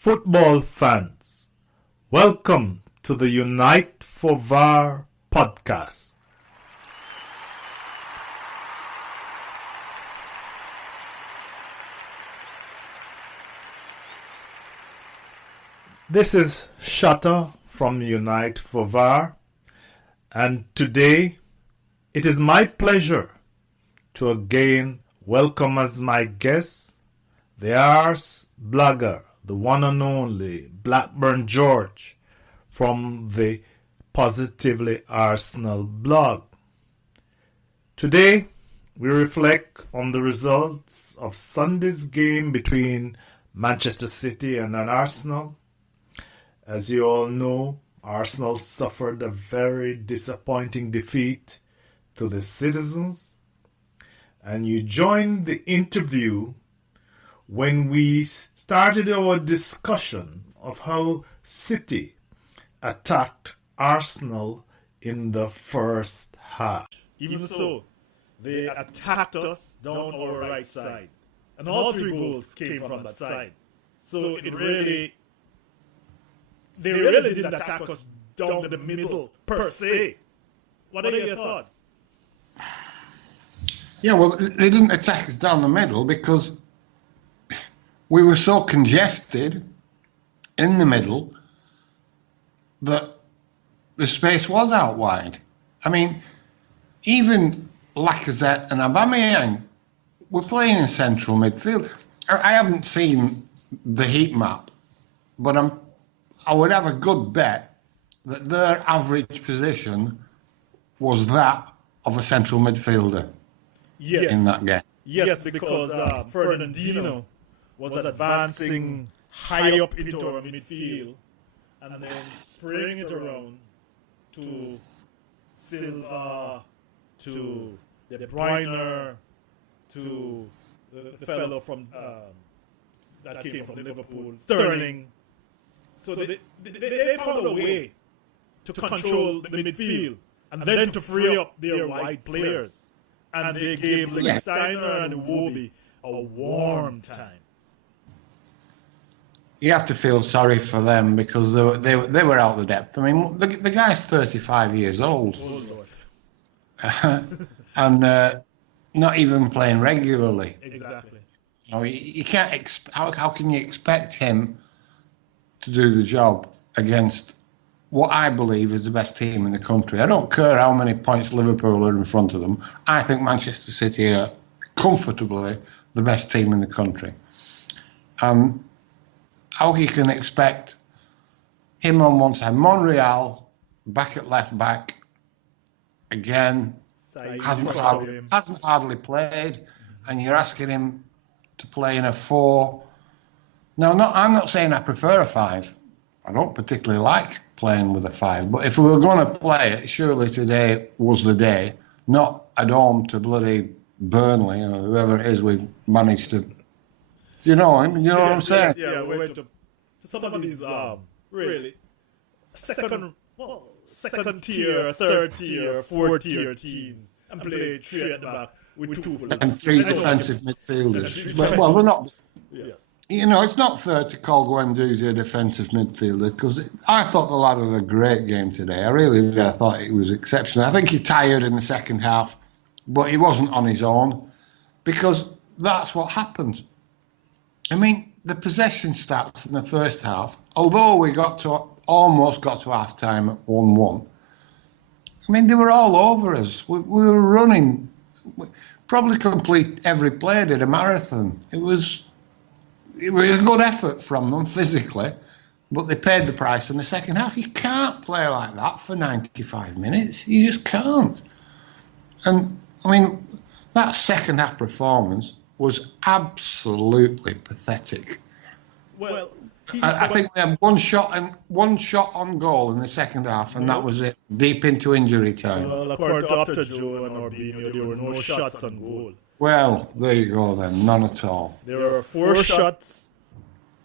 Football fans, welcome to the Unite for VAR podcast. This is Shatta from Unite for VAR, and today it is my pleasure to again welcome as my guest the Ars blogger, the one and only Blackburn George from the Positively Arsenal blog. Today we reflect on the results of Sunday's game between Manchester City and Arsenal. As you all know, Arsenal suffered a very disappointing defeat to the Citizens, and you joined the interview when we started our discussion of how City attacked Arsenal in the first half. Even so, they attacked us down our right side, and all three goals came from that side. So they really didn't attack us down the middle per se. What are your thoughts? Yeah, well, they didn't attack us down the middle because we were so congested in the middle that the space was out wide. I mean, even Lacazette and Aubameyang were playing in central midfield. I haven't seen the heat map, but I would have a good bet that their average position was that of a central midfielder in that game. Yes, because Fernandinho was advancing high up into our midfield and then spraying it around to Silva, to De Bruyne, to the fellow from that came from Liverpool, Sterling. So they found a way to control the midfield and then to free up their wide players. And they gave Steiner and Iwobi a warm time. You have to feel sorry for them because they were out of the depth. I mean, the guy's 35 years old. Oh, Lord. And not even playing regularly. Exactly. You know, you can't how can you expect him to do the job against what I believe is the best team in the country? I don't care how many points Liverpool are in front of them. I think Manchester City are comfortably the best team in the country. How he can expect him on one side, Monreal back at left back again, hasn't hardly played, and you're asking him to play in a 4. No, I'm not saying I prefer a 5. I don't particularly like playing with a 5, but if we were going to play it, surely today was the day, not at home to bloody Burnley or whoever it is we managed to. You know what I'm saying? Yeah, we went to some of these really second tier, third tier, fourth tier teams and played 3 at the back with 2 full and 3 defensive midfielders. Well, we're not. Yes. You know, it's not fair to call Guendouzi a defensive midfielder because I thought the lad had a great game today. I really did. I thought he was exceptional. I think he tired in the second half, but he wasn't on his own because that's what happened. I mean, the possession stats in the first half, although we almost got to half-time at 1-1, I mean, they were all over us. We were running, probably complete every player did a marathon. It was a good effort from them physically, but they paid the price in the second half. You can't play like that for 95 minutes. You just can't. And, I mean, that second half performance was absolutely pathetic. Well, I think we had one shot on goal in the second half, and that was it, deep into injury time. Well, according to Opta Joe and Orbino, there were no shots on goal. Well, there you go then, none at all. There were 4 shots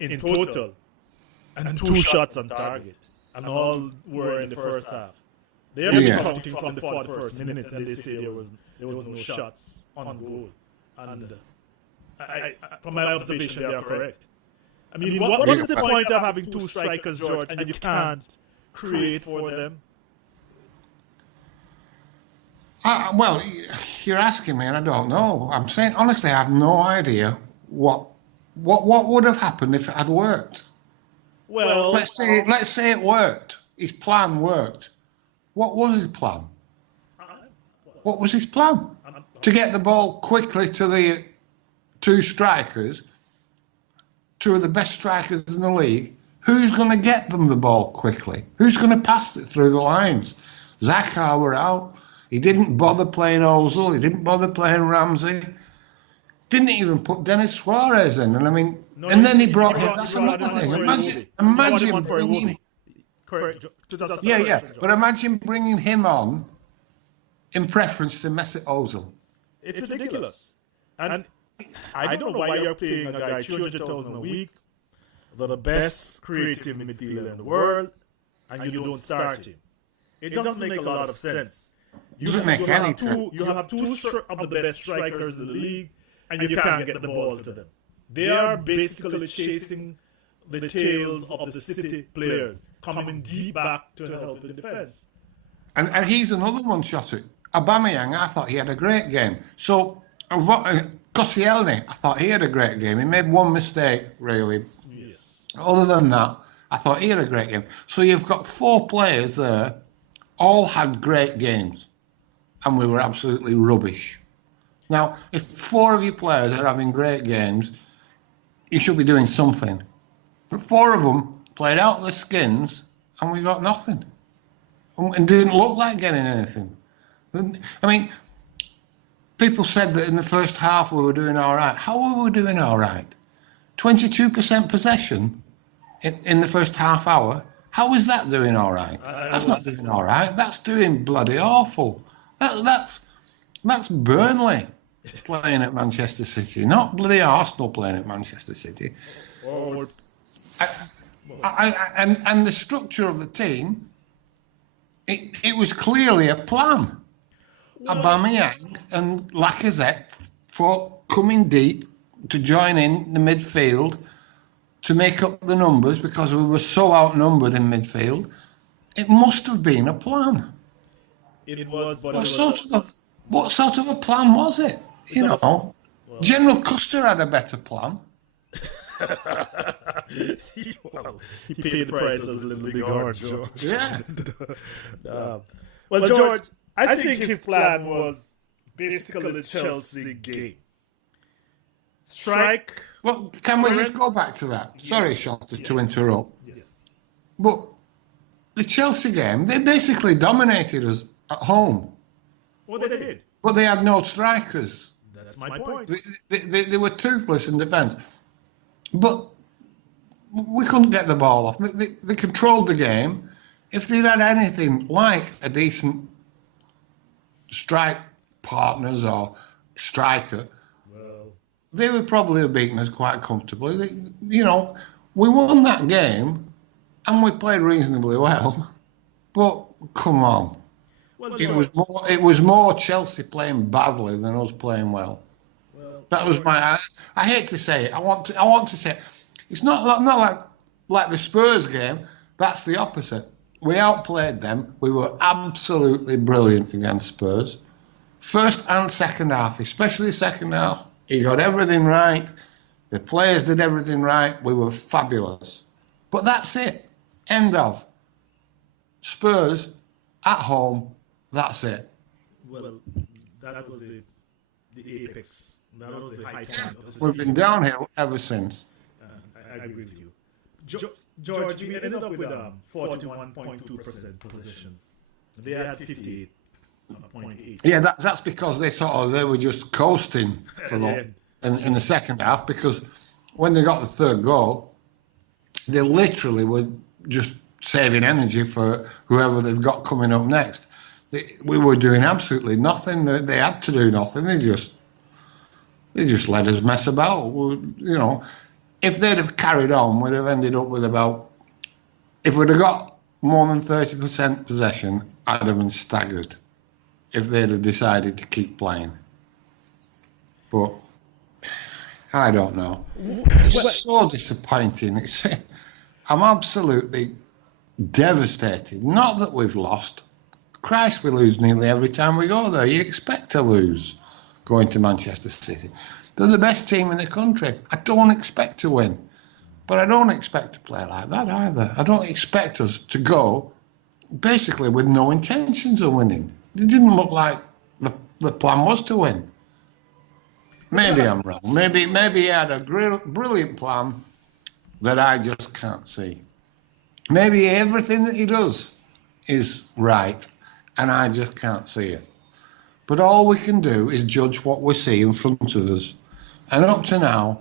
in total and 2 shots on target, and all were in the first half. They have been counting from the 41st minute, and they say there was no shots on goal. And from my observation, they are correct. I mean, what is the point of having two strikers, George, and you can't create for them? Well, you're asking me, and I don't know. I'm saying honestly, I have no idea what would have happened if it had worked. Well, let's say it worked. His plan worked. What was his plan? What was his plan? To get the ball quickly to the two strikers, two of the best strikers in the league. Who's going to get them the ball quickly? Who's going to pass it through the lines? Zakar were out. He didn't bother playing Ozil. He didn't bother playing Ramsey. Didn't even put Denis Suarez in. And I mean, then he brought him. That's another thing. Imagine bringing. Correct. Yeah. But imagine bringing him on in preference to Mesut Ozil. It's ridiculous. And I don't know why you're paying a guy 200,000 a week, the best creative midfielder in the world, and you don't start him. It doesn't make a lot of sense. You have two of the best strikers in the league, and you can't get the ball to them. They are basically chasing the tails of the City players, coming deep back to help in defence. And he's another one shot at Aubameyang. I thought he had a great game. So Koscielny, I thought he had a great game. He made one mistake, really. Yes. Other than that, I thought he had a great game. So you've got four players there, all had great games, and we were absolutely rubbish. Now, if four of your players are having great games, you should be doing something. But four of them played out their skins, and we got nothing. And didn't look like getting anything. I mean, people said that in the first half we were doing all right. How were we doing all right? 22% possession in the first half hour. How is that doing all right? That's not doing all right. That's doing bloody awful. That's Burnley playing at Manchester City, not bloody Arsenal playing at Manchester City. And the structure of the team, it was clearly a plan. Aubameyang and Lacazette for coming deep to join in the midfield to make up the numbers because we were so outnumbered in midfield. It must have been a plan. It was, but what sort of a plan was it? General Custer had a better plan. He paid the price as a little big orange, George. Yeah. Well, George, I think his plan was basically the Chelsea game. Strike. Well, can we just go back to that? Yes. Sorry, Shota, to interrupt. Yes. But the Chelsea game, they basically dominated us at home. Well, they did. But they had no strikers. That's my point. They were toothless in defence. But we couldn't get the ball off. They controlled the game. If they'd had anything like a decent strike partners or striker, they would probably have beaten us quite comfortably. We won that game and we played reasonably well. But come on, it was more Chelsea playing badly than us playing well. That was my. I hate to say it. I want to say it. It's not like the Spurs game. That's the opposite. We outplayed them. We were absolutely brilliant against Spurs. First and second half, especially second half, he got everything right. The players did everything right. We were fabulous. But that's it. End of. Spurs at home. That's it. Well, that was the apex. That was the high point of the We've been downhill ever since. I agree with you. George, we ended up with 41.2% possession. They had 58.8. Yeah, that's because they were just coasting for in the second half, because when they got the third goal, they literally were just saving energy for whoever they've got coming up next. We were doing absolutely nothing. They had to do nothing. They just let us mess about. If they'd have carried on, we'd have ended up with if we'd have got more than 30% possession, I'd have been staggered if they'd have decided to keep playing. But I don't know. It's so disappointing. I'm absolutely devastated. Not that we've lost. Christ, we lose nearly every time we go there. You expect to lose going to Manchester City. They're the best team in the country. I don't expect to win. But I don't expect to play like that either. I don't expect us to go basically with no intentions of winning. It didn't look like the plan was to win. Maybe I'm wrong. Maybe he had a brilliant plan that I just can't see. Maybe everything that he does is right, and I just can't see it. But all we can do is judge what we see in front of us. And up to now,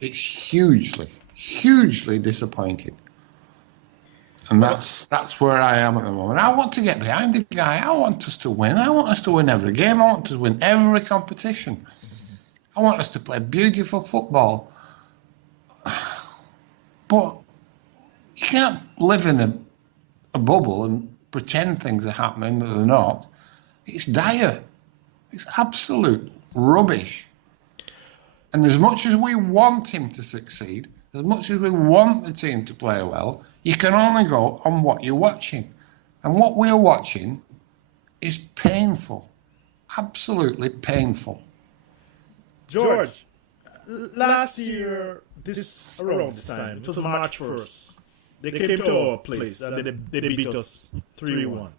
it's hugely disappointing. And that's where I am at the moment. I want to get behind the guy. I want us to win. I want us to win every game. I want us to win every competition. I want us to play beautiful football. But you can't live in a bubble and pretend things are happening that they're not. It's dire. It's absolute rubbish. And as much as we want him to succeed, as much as we want the team to play well, you can only go on what you're watching. And what we're watching is painful. Absolutely painful. George, last year, around this time, it was March 1st, they came to our place and they beat us 3-1.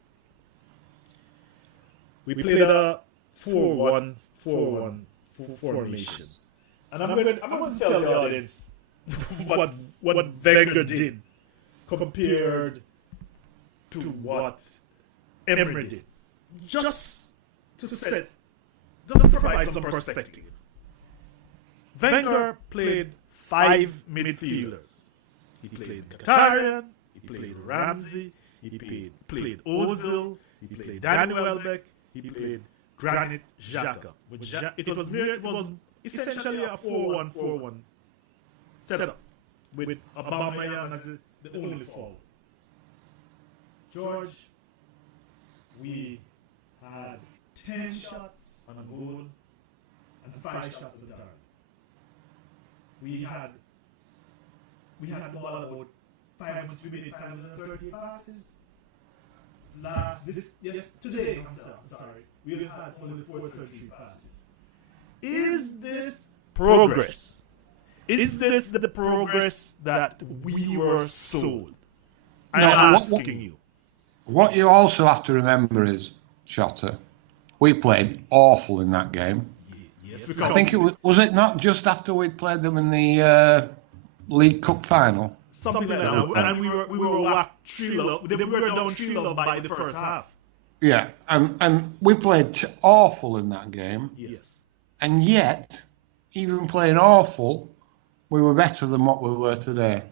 We played a 4-1 formation. And I'm going to tell the audience what Wenger did compared to what Emery did. Just to provide some perspective. Wenger played 5 midfielders. He played Mkhitaryan, he played Ramsey, he played Ozil, he played Danny Welbeck, he played Granit Xhaka. It was essentially a 4-1-4-1 setup with Aubameyang as the only forward. George, we had 10 shots on goal and 5 shots on target. We had ball about 530 passes. Today, I'm sorry, we had only 433 passes. Is this progress? Is this the progress that we were sold? I'm asking you. What you also have to remember is, Shotter, we played awful in that game. Yes, I think it was it not just after we'd played them in the League Cup final? Something like that. And we were whacked 3-0. We were down 3-0 by the first half. Yeah, and we played awful in that game. Yes. And yet, even playing awful, we were better than what we were today.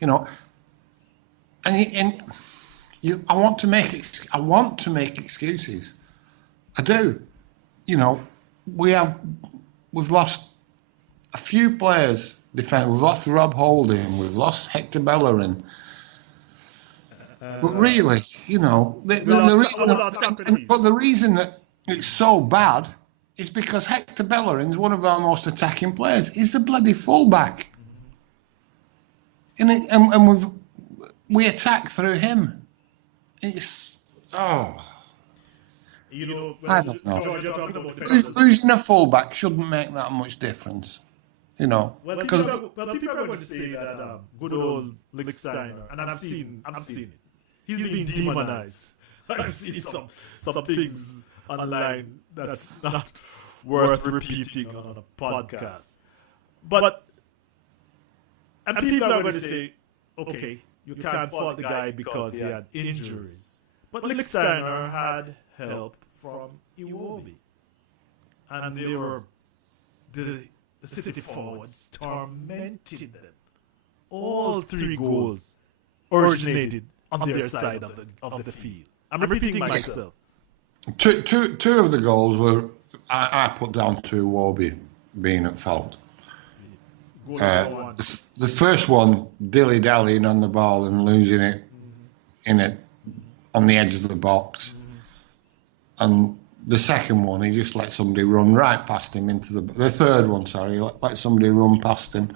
You know, I want to make excuses. I do. You know, we've lost a few players. We've lost Rob Holding. We've lost Hector Bellerin. But really, you know, the reason that it's so bad is because Hector Bellerin's one of our most attacking players. He's the bloody fullback, and we attack through him. It's You know, I don't know. George, you're talking about Losing a fullback shouldn't make that much difference, you know. Well, people are going to say that good old Lichtsteiner, and I've seen it. He's been demonized. I've seen some things online that's not worth repeating on a podcast. And people are going to say, okay, you can't fault the guy because he had injuries. But Lichtsteiner had help from Iwobi. And they were the City forwards tormented them. All 3 goals originated on their side of the field. I'm repeating myself. Two of the goals were I put down to Iwobi being at fault. The first one, dilly-dallying on the ball and losing it on the edge of the box. And the second one, he just let somebody run right past him into the third one. Sorry, he let somebody run past him